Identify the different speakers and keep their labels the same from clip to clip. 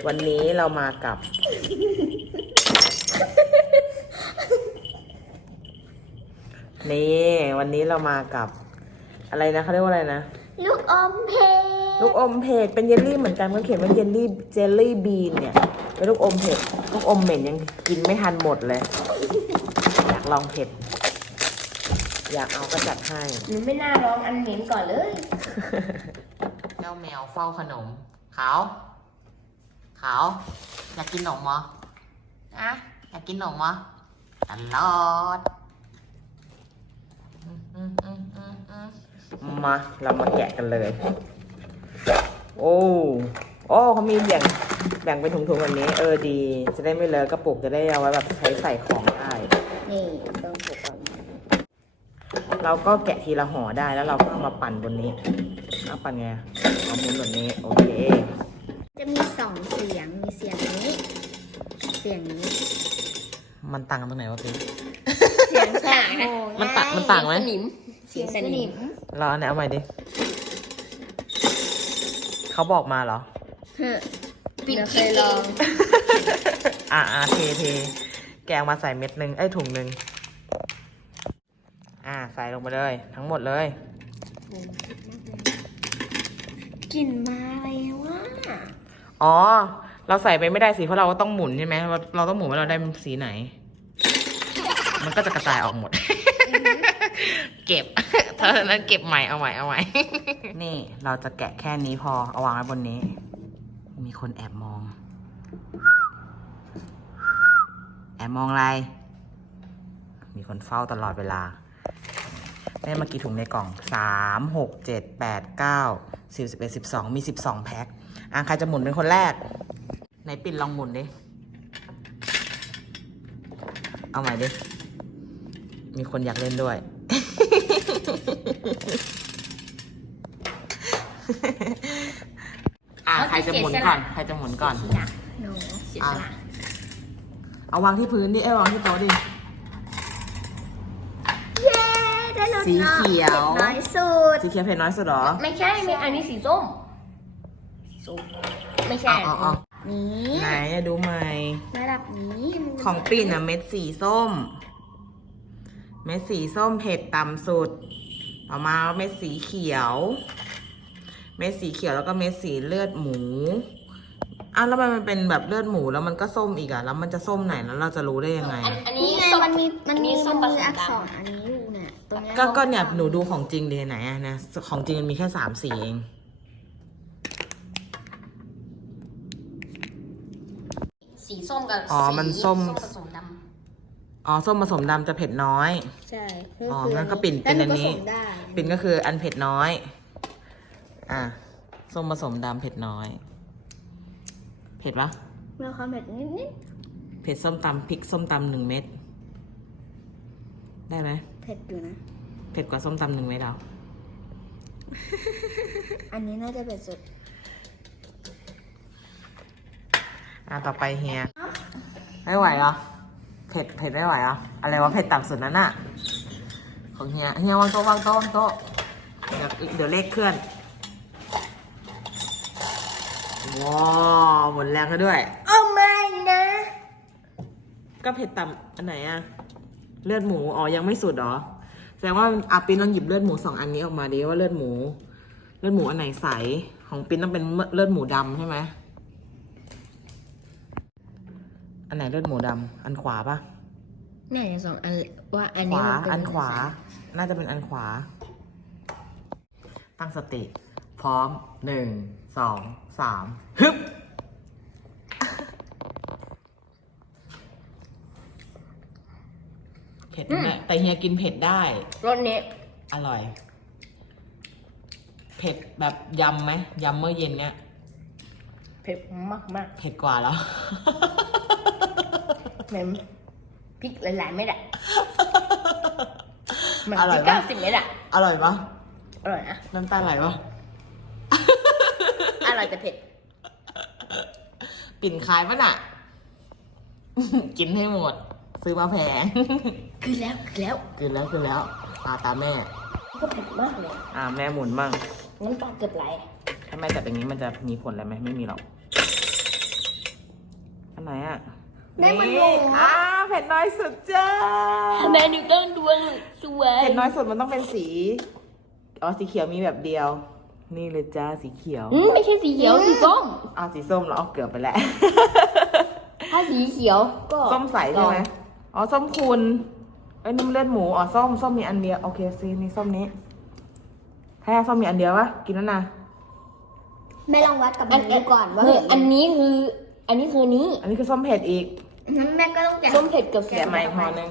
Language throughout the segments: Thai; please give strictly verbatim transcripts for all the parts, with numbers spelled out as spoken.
Speaker 1: วันนี้เรามากับ นี่วันนี้เรามากับ อะไรนะเขาเรียกว่าอะไรนะ
Speaker 2: ลูกอมเพก
Speaker 1: ลูกอมเผ็ดเป็นเยลลี่เหมือนกันมันเขียนว่าเยลลี่เจลลี่บีนเนี่ยเป็นลูกอมเผ็ดลูกอมเหม็นยังกินไม่ทันหมดเลย อยากลองเผ็ด อยากเอาก็จัดให้
Speaker 2: หนูไม่น่าลองอันเหม็นก่อนเลย
Speaker 1: เจ้าแมวเฝ้าขนมขาวขาวอยากกินขนมมั้ยอะอยากกินขนมมั้ยตลอดมาเรามาแกะกันเลยโอ้โอ้เขามีแบ่งแบ่งเป็นถุงๆแบบนี้เออดีจะได้ไม่เลอะกระปุกจะได้เอาไว้แบบใช้ใส่ของได้
Speaker 2: นี่ต้องถูกก่อน
Speaker 1: เราก็แกะทีละห่อได้แล้วเราก็เอามาปั่นบนนี้เอาปั่นไงเอาหมุนแบบนี้โอเค
Speaker 2: จะมีสองเสียงมีเสียงนี้ เสียงนี้
Speaker 1: มันต่างกันตรงไหนวะพี่
Speaker 2: เสียงสามโมง
Speaker 1: มันต่างมันต่างไหม
Speaker 2: สนิมเสียงสนิม
Speaker 1: เราอันไหนเอาใหม่ดิเขาบอกมาเหรอ
Speaker 2: ปิดเคยลอง
Speaker 1: อ่าอ่าเทเทแกงมาใส่เม็ดหนึ่งไอ้ถุงหนึ่งอ่าใส่ลงไปเลยทั้งหมดเลย
Speaker 2: กลิ่นมาแล้วว่า
Speaker 1: อ๋อเราใส่ไปไม่ได้สิเพราะเราก็ต้องหมุนใช่ไหมเราเราต้องหมุนว่าเราได้สีไหน มันก็จะกระจายออกหมด เก็บเพราะฉะนั้นเก็บใหม่เอาใหม่เอาใหม่ นี่เราจะแกะแค่นี้พอเอาวางไว้บนนี้ มีคนแอบมอง แอบมองอะไร มีคนเฝ้าตลอดเวลาได้มากี่ถุงในกล่องสามหกเจ็ดแปดเก้าสิบสิบเอ็ดสิบสองมีสิบสองแพ็คอ่ะใครจะหมุนเป็นคนแรกไหนปิ่นลองหมุนดิเอาใหม่ดิมีคนอยากเล่นด้วย อ่ะใครจะหมุนก่อนใครจะหมุนก่อน
Speaker 2: หนูเสียสละ
Speaker 1: เอาวางที่พื้นดิเอ้ยวางที่โต๊ะดิ
Speaker 2: เย้ได้รส
Speaker 1: สีเขียว
Speaker 2: น้อยสุด
Speaker 1: สีเขียวเผ็ดน้อยสุดเหรอ
Speaker 2: ไม่ใช่มีอันนี้สีส้มสีส้มไม่ใช่
Speaker 1: อ๋ออ๋อ
Speaker 2: นี้
Speaker 1: ไหนดูใหม่
Speaker 2: ระดับนี้มัน
Speaker 1: ของปิ่นอะเม็ดสีส้ม เม็ดสีส้มเผ็ดต่ำสุดต่อมาเม็ดสีเขียว เม็ดสีเขียวแล้วก็เม็ดสีเลือดหมูอ้าวแล้วมันเป็นแบบเลือดหมูแล้วมันก็ส้มอีกอะแล้วมันจะส้มไหนแล้วเราจะรู้ได้ยังไง
Speaker 2: อันอันนี้
Speaker 3: นี่ไง
Speaker 2: ส้
Speaker 3: มันมีมันมี
Speaker 2: ส้
Speaker 3: มัน
Speaker 2: ผ
Speaker 3: มี
Speaker 2: ส
Speaker 3: อักษ
Speaker 2: ดำ
Speaker 3: รอันนี้อยู่เนี่ยตรงเนี้ย
Speaker 1: ก็ก็เนี่ยหนูดูของจริงดีไหนอะนะของจริงมันมีแค่สามสีเอง
Speaker 2: สีส้มกับ
Speaker 1: อ๋อมันส้ม
Speaker 2: ผสมด
Speaker 1: อ๋อส้มผสมดำจะเผ็ดน้อย
Speaker 3: ใช่
Speaker 1: อ๋องั้นก็ปิ่นเป็นอันนี้
Speaker 3: แล้วหก็ส่งได้
Speaker 1: ปิ่นก็คืออันเผ็ดน้อย อ่ะส้มผสมดำเผ็ดน้อย เผ็ดปะ
Speaker 3: เมื่อความเผ็ดนิดนิด
Speaker 1: เผ็ดส้มตำพริกส้มตำหนึ่งเม็ดได้ไหม
Speaker 3: เผ็ดอยู่นะ
Speaker 1: เผ็ดกว่าส้มตำหนึ่งเม็ดเอา
Speaker 3: อันนี้น่าจะเผ็ดสุด
Speaker 1: อ่ะต่อไปเฮียไม่ไหวเหรอเผ็ดเผ็ดไม่ไหวเหรออะไรวะเผ็ดต่ำสุดนั้นอะของเฮียเฮียวางโต๊ะวางโต๊ะวางโต๊ะเดี๋ยวเดี๋ยวเลขเคลื่อนว้าวหมดแรงก็ด้วย
Speaker 2: ำโอ้ไม่นะ
Speaker 1: ก็เผ็ดต่ำอันไหนอะเลือดหมูอ๋อยังไม่สุดเหรอแสดงว่าอาปินลองหยิบเลือดหมูสองอันนี้ออกมาดิว่าเลือดหมู เลือดหมูอันไหนใสของปินต้องเป็นเลือดหมูดำใช่ไหมอันไหนเลือดหมูดำอันขวาปะ
Speaker 2: น่าจะสองอันว่าอัน
Speaker 1: ข
Speaker 2: นี้
Speaker 1: วา
Speaker 2: มันเป็น
Speaker 1: อันขวา น่าจะเป็นอันขวา ตั้งสติ พร้อมหนึ่งสองสามฮึบเผ็ดไหมแต่เฮียกินเผ็ดได้
Speaker 2: รสนี้
Speaker 1: อร่อย เผ็ดแบบยำไหมยำเมื่อเย็นเนี้ย
Speaker 2: เผ็ดมากมาก
Speaker 1: เผ็ดกว่าแล้ว
Speaker 2: ๆเหม็นพริกหลายๆเม็ดอะเหมือน
Speaker 1: อร่อย
Speaker 2: พริก
Speaker 1: ปะ
Speaker 2: เก้าสิบเม็ดอะ
Speaker 1: อร่อยปะ
Speaker 2: อร่อยนะ
Speaker 1: น้ำตาไหลปะ
Speaker 2: อร่อยแต่เผ็ด
Speaker 1: ปิ่นคายปะน่ะ กินให้หมด ซื้อมาแพง
Speaker 2: คือแล้วคือแล้ว
Speaker 1: กินแล้วกินแล้วอาตาแม่
Speaker 2: ก็เผ็ดมากเลย
Speaker 1: อ่าแม่หมุนบ้าง
Speaker 2: น้ำตาเกือบไหล
Speaker 1: ถ้าแม่จับอย่างนี้มันจะมีผลอะไรไหมไม่มีหรอกไหนอ่ะ
Speaker 2: ได้มัน
Speaker 1: นี่
Speaker 2: โง่
Speaker 1: อ่าเผ็ดน้อยสุดจ้า
Speaker 3: แม่หนูต้องดูสวย
Speaker 1: เผ็ดน้อยสุดมันต้องเป็นสี อ๋อ สีเขียวมีแบบเดียว นี่เลยจ้า สีเขียว
Speaker 3: อืมไม่ใช่สีเขียวสีส้ม
Speaker 1: อ้าวสีส้มเหรอเอาเกือบไปแล้ว
Speaker 3: ถ้าสีเขียวก็
Speaker 1: ส้มใสใช่ไหมอ๋อ ส้มคุณ เอ้ยนี่มันเลือดหมู อ๋อ ส้ม ส้มมีอันเดียว โอเคซีนี่ส้มนี้แค่ส้มมีอันเดียววะ กินแล้วนะ
Speaker 2: แม่ลองวัดกับ
Speaker 3: อั
Speaker 2: มัน นดูก่อนว่า
Speaker 3: คือ
Speaker 2: เผ็ด
Speaker 3: อันนี้คือ อันนี้คือนี้
Speaker 1: อันนี้คือส้มเผ็ดอีก
Speaker 2: งั้นแม่ก็ต้องแกะ
Speaker 3: ส้มเผ็ดกับ
Speaker 1: แกะมาอีกห่อหนึง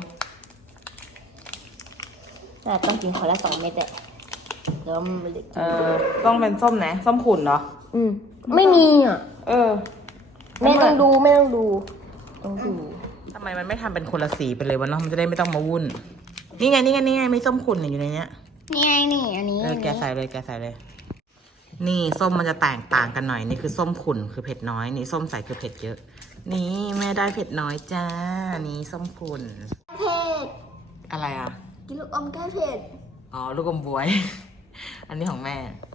Speaker 3: น่าต้องกินคนละสองเม็ดแหละเดี๋ยวมันเล็ก
Speaker 1: เออต้องเป็นส้มไหน ส้มขุ่นเหรอ
Speaker 3: อืมไม่มีอ่ะ
Speaker 1: เออ
Speaker 3: แม่ต้องดูแม่ต้องดูต้องดู
Speaker 1: ทำไมมันไม่ทำเป็นคนละสีไปเลยวะเนาะ มันจะได้ไม่ต้องมาวุ่น นี่ไง นี่ไง นี่ไง มีส้มขุ่นอยู่ในเนี้ย
Speaker 2: นี่ไงนี่อันนี้
Speaker 1: เออ แกะใส่เลย แกะใส่เลย นี่ส้มมันจะแตกต่างกันหน่อย นี่คือส้มขุ่นคือเผ็ดน้อย นี่ส้มใสคือเผ็ดเยอะ นี่แม่ได้เผ็ดน้อยจ้า นี่ส้มขุ่น
Speaker 2: เผ็ด
Speaker 1: อะไรอ่ะ
Speaker 2: กินลูกอมแก้เผ็ด
Speaker 1: อ๋อ ลูกอมบวย อันนี้ของแม่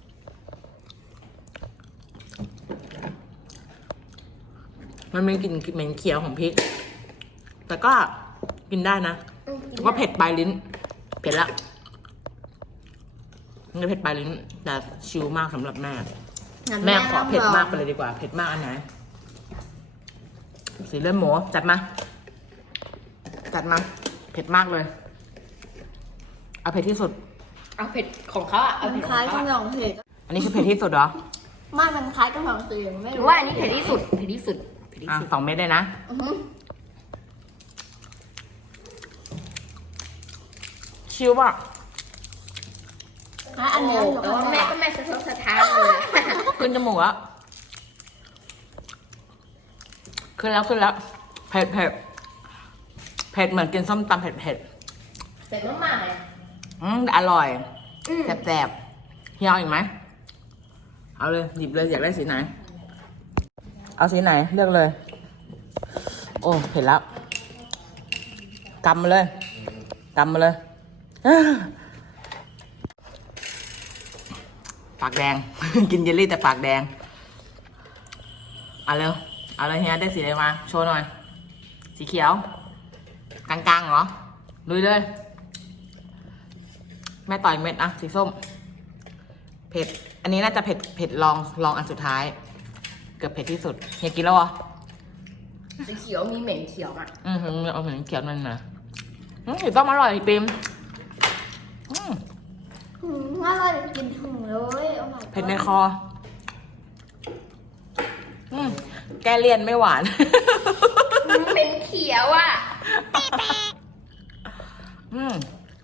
Speaker 1: มันมีกลิ่นเหม็นเขียวของพริก แต่ก็กินได้นะแต่ว่าเผ็ดปลายลิ้น เผ็ดละมันเผ็ดปลายลิ้น แต่ชิลมากสำหรับแม่ แม่ขอเผ็ดมากไปเลยดีกว่า เผ็ดมากอันไหน สีเลือดหมูจัดมา จัดมา เผ็ดมากเลย เอาเผ็ดที่สุด
Speaker 3: เอาเผ็ดของเขาอ่ะเอา
Speaker 2: มัน
Speaker 3: เผ็ด
Speaker 2: คล้ายกับหนองเผ็ด
Speaker 1: อันนี้คือเผ็ดที่สุดเหรอ
Speaker 2: ไม่มันคล้ายกับหนองเสียงไม่
Speaker 3: หรื
Speaker 2: รู้
Speaker 3: อว่าอันนี้เผ็ดที่สุดเผ็ดที่สุดเผ็ดที่
Speaker 1: อ่ะ
Speaker 3: สุด
Speaker 1: สองเม็ดเลยนะ
Speaker 2: อือหือ
Speaker 1: ชิลป่ะ
Speaker 2: อ่ะอันนี้
Speaker 3: แต่ว่าแม่ก็ไม่สะทกสะท้านเลย
Speaker 1: ขึ้นจมูกแล้วขึ้นแล้วขึ้นแล้ว เผ็ดเผ็ดเผ็ดเหมือนกินส้มตำเผ็ดเผ็ด
Speaker 3: เผ็ดมากๆเลย
Speaker 1: อืมแต่อร่อยแสบแสบๆเฮียเอาอีกไหม เอาเลย หยิบเลย อยากได้สีไหน เอาสีไหน เลือกเลย โอ้เผ็ดแล้วกำมาเลยกำมาเลย ปากแดง กินเยลลี่แต่ปากแดง เอาเร็ว เอาเลยเฮียได้สีอะไรมา โชว์หน่อย สีเขียว กลางๆเหรอลุยเลย แม่ต่อยเม็ดอะสีส้ม เผ็ด อันนี้น่าจะเผ็ด เผ็ดลอง ลองอันสุดท้าย เกือบเผ็ดที่สุด เฮียกินแล้วเหรอ
Speaker 3: สีเขียวมีเหม็นเขียวอ่ะ
Speaker 1: อืมเอาเหมือนเขียวนั่นนะอืมสีส้มอร่อยปิมอืม
Speaker 2: หืมอร่อยกินถึงเลยโอ้ my god
Speaker 1: เผ็ดในคอ อืมแกเลี่ยนไม่หวาน
Speaker 3: เหม็นเขียวอ่ะ
Speaker 1: อืม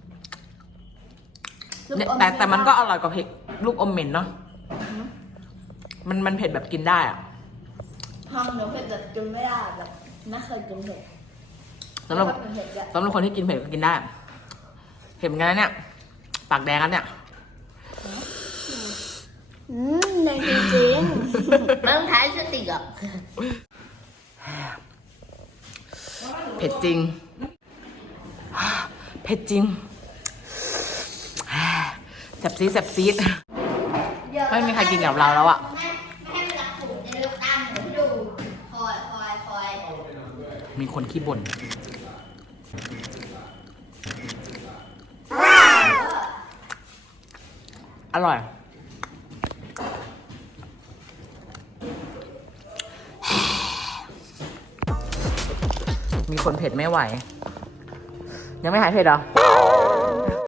Speaker 2: ลูก
Speaker 1: เนี่ย
Speaker 2: อม
Speaker 1: แต่แต่มันก็อร่อยกว่าเผ็ดลูกอมเหม็นเนาะ มันมันเผ็ดแบบกินได้อะ
Speaker 2: ห้องหนูเผ็ดแบบกินไม่ได้แบบไม่เคยกินเผ็ด
Speaker 1: สำหรับ
Speaker 2: เป็นเผ็ดอะ
Speaker 1: สำหรับคนที่กินเผ็ดก็กินได้ เผ็ดเหมือนกันนะเนี่ย ปากแดงกันเนี่ย
Speaker 2: อืมในจริง
Speaker 3: มันต้องท้ายสติกอ่ะ
Speaker 1: เผ็ดจริง เผ็ดจริงแสบซีดแสบซีด
Speaker 2: ๆ
Speaker 1: ไม่มีใครกินกับเราแล้วอะ
Speaker 2: ให้ให้เวลาปลูกจะเลือกตั้งหนูดูคอยคอยคอย
Speaker 1: มีคนขี้บ่น อร่อย มีคนเผ็ดไม่ไหว ยังไม่หายเผ็ดเหรอ